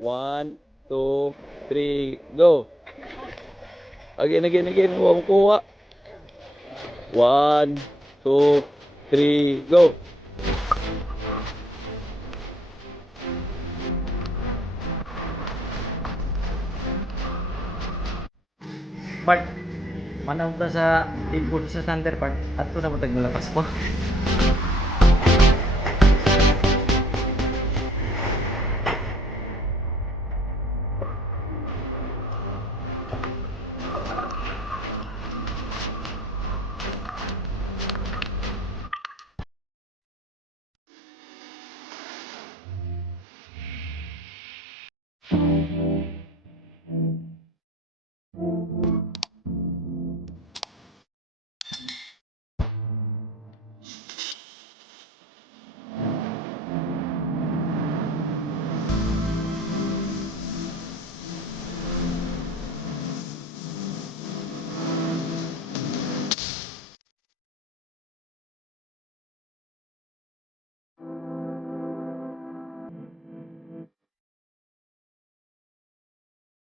1, 2, 3, go. Again. Huwag mo kuha. 1, 2, 3, go. Part, manaw ta sa import sa Thunder Part at ito na matag malakas po.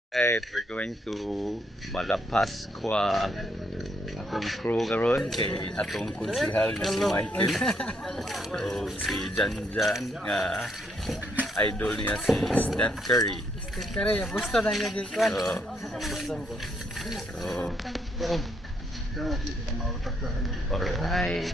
Alright, we're going to Malapascua. Atong crew karon kay atong konsihal nga si Michael. So si Janjan nga idol niya si Steph Curry. Kare, gusto na yung gikuan. Alright.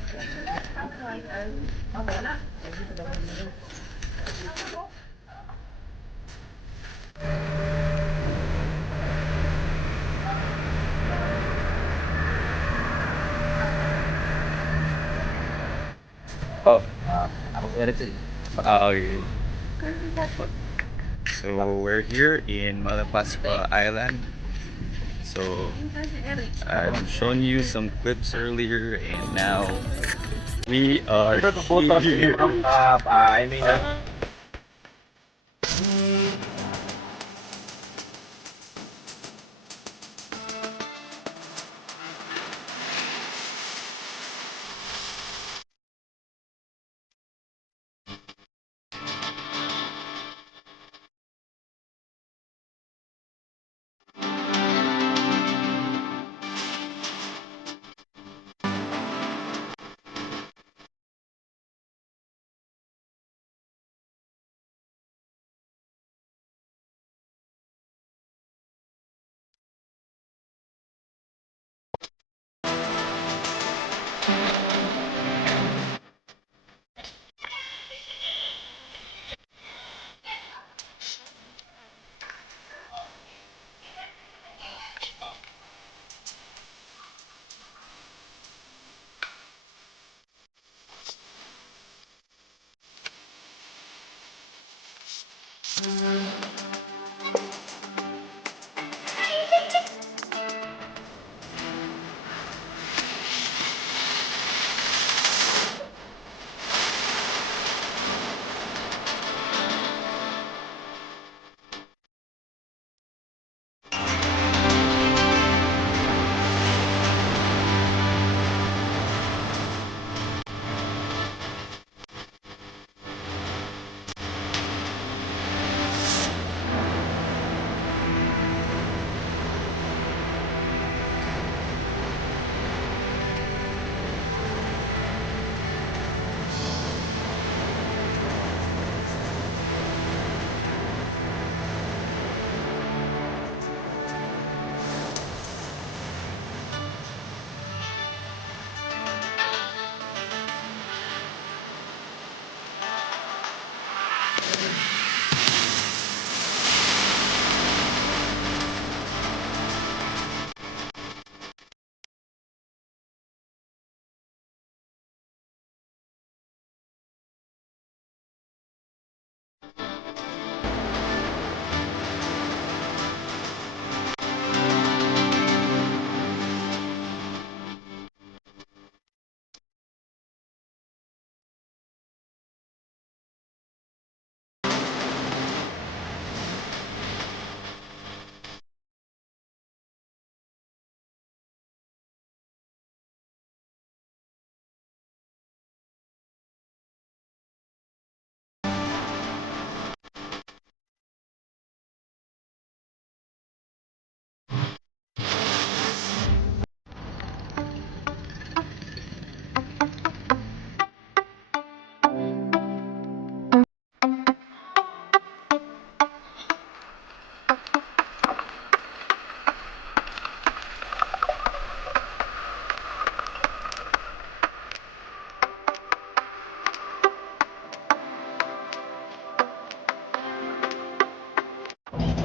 Oh, Ako edit eh. okay. So we're here in Malapascua Island. So I've shown you some clips earlier, and now we are here. I mean,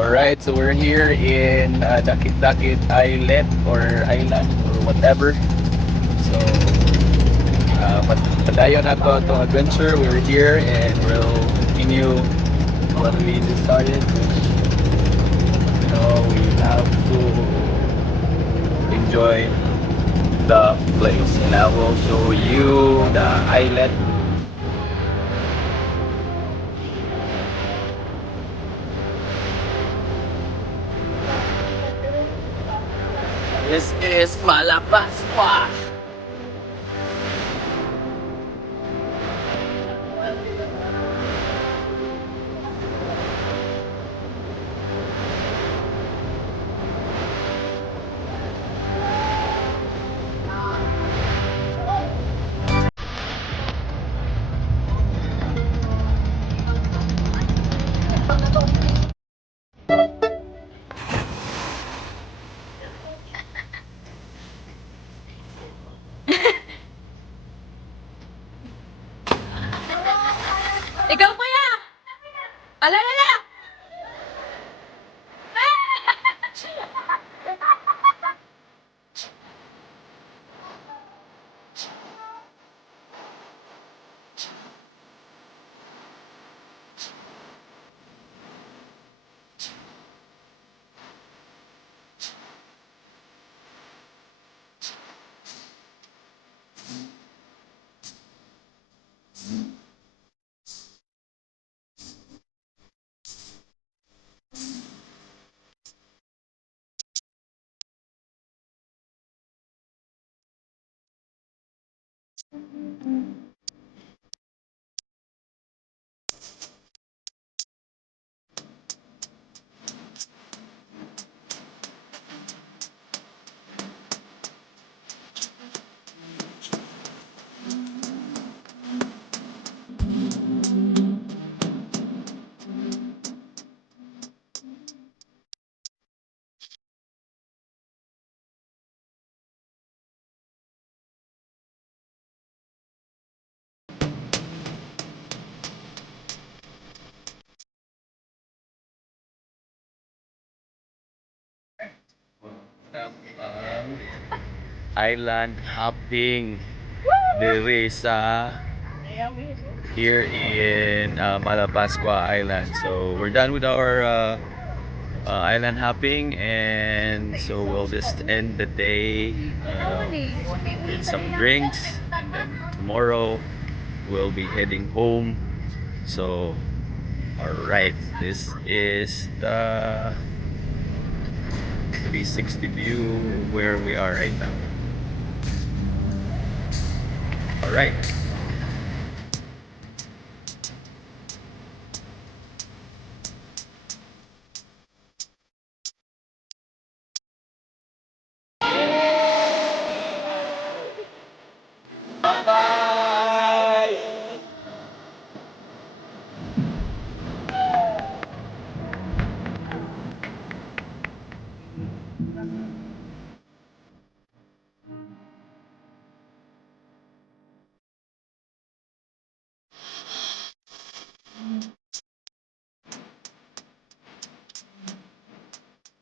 Alright, so we're here in Dakit Dakit Islet or island or whatever. So, padayon na to itong adventure. We're here and we'll continue what we just started. We have to enjoy the place. And I will show you the islet. This is Malapascua. Ikaw kuya! Alalala! Island hopping diri sa here in Malapascua Island. So we're done with our island hopping, and so we'll just end the day with some drinks, and then tomorrow we'll be heading home. So, all right, this is the 360 view where we are right now. All right.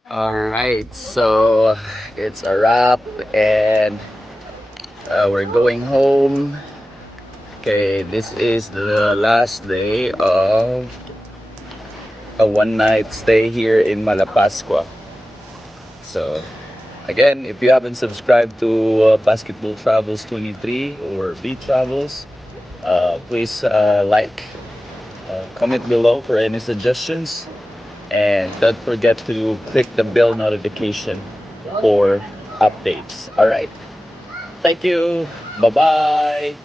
Alright, so it's a wrap and we're going home. Okay, this is the last day of a one-night stay here in Malapascua. So, again, if you haven't subscribed to Basketball Travels 23 or B Travels, please like, comment below for any suggestions, and don't forget to click the bell notification for updates. All right. Thank you. Bye bye.